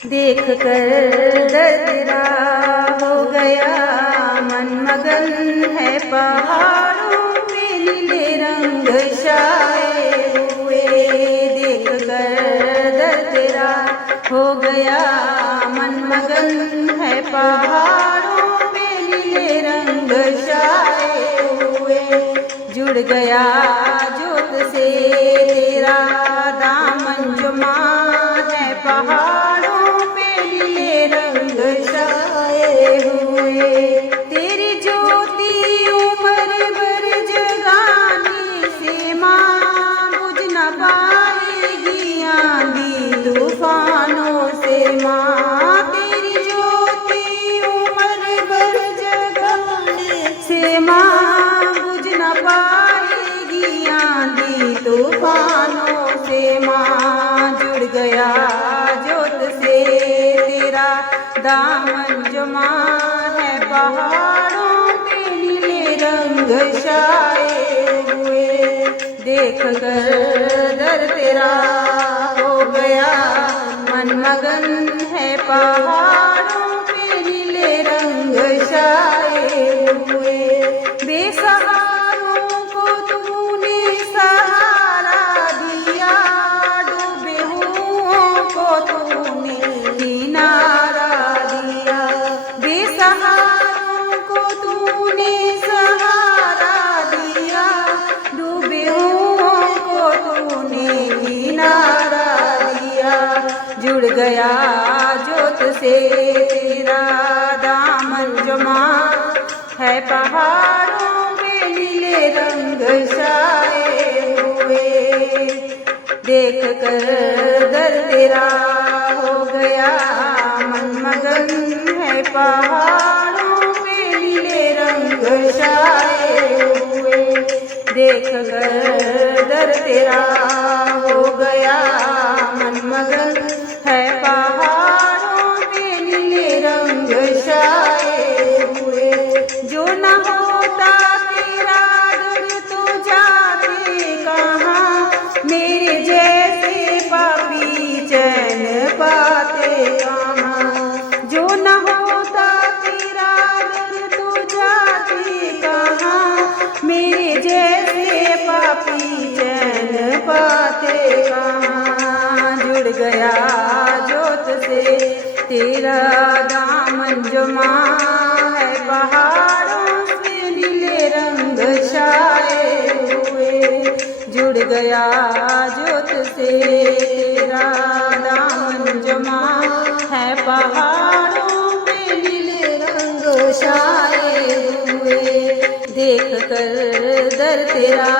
देख कर दर्द तेरा हो गया मन मगन है। पहाड़ों पे नीले रंग छाए हुए, देख कर दर्द तेरा हो गया मन मगन है। पहाड़ों पे नीले रंग छाए हुए, जुड़ गया जोत से तेरा दामन जुमा है। पहाड़ों पे नीले रंग छाए हुए, तेरी ज्योति उम्र भर जगाने से माँ बुझ न पाएगी आंधी तूफानों से। माँ तेरी ज्योति उम्र भर जगाने से माँ बुझ न पाएगी आंधी तूफानों से। माँ जुड़ गया जोत से तेरा दामन जुमा है। पहाड़ों पे नीले रंग छाए हुए, देख कर दर तेरा हो गया मन मगन है। पहाड़ों पे नीले रंग छाए हुए, बेसहारों को तूने सहारा दिया, डूबे हुओं को तूने किनारा दिया। बेसहारों को तूने सहारा दिया, डूबे हुओं को तूने किनारा दिया। जुड़ गया जोत से तेरा दामन जुमा है। पहाड़ों पे नीले रंग छाए हुए, देख कर दर तेरा हो गया मन मगन है। पहाड़ों पे नीले रंग छाए हुए, देख कर दर तेरा हो गया मन मगन है। पहाड़ों पे नीले रंग छाए हुए, जो न होता तेरा दर तो जाते कहाँ, मेरे जैसे पापी चैन पाते कहाँ। जो न होता तेरा दर तो जाते कहाँ, मेरे जैसे पापी चैन पाते कहाँ। जुड़ गया जोत से तेरा दामन जुमा है। पहाड़ों पे नीले रंग छाए हुए, जुड़ गया जोत से तेरा दामन जुमा है। पहाड़ों पे नीले रंग छाए हुए, देख कर दर तेरा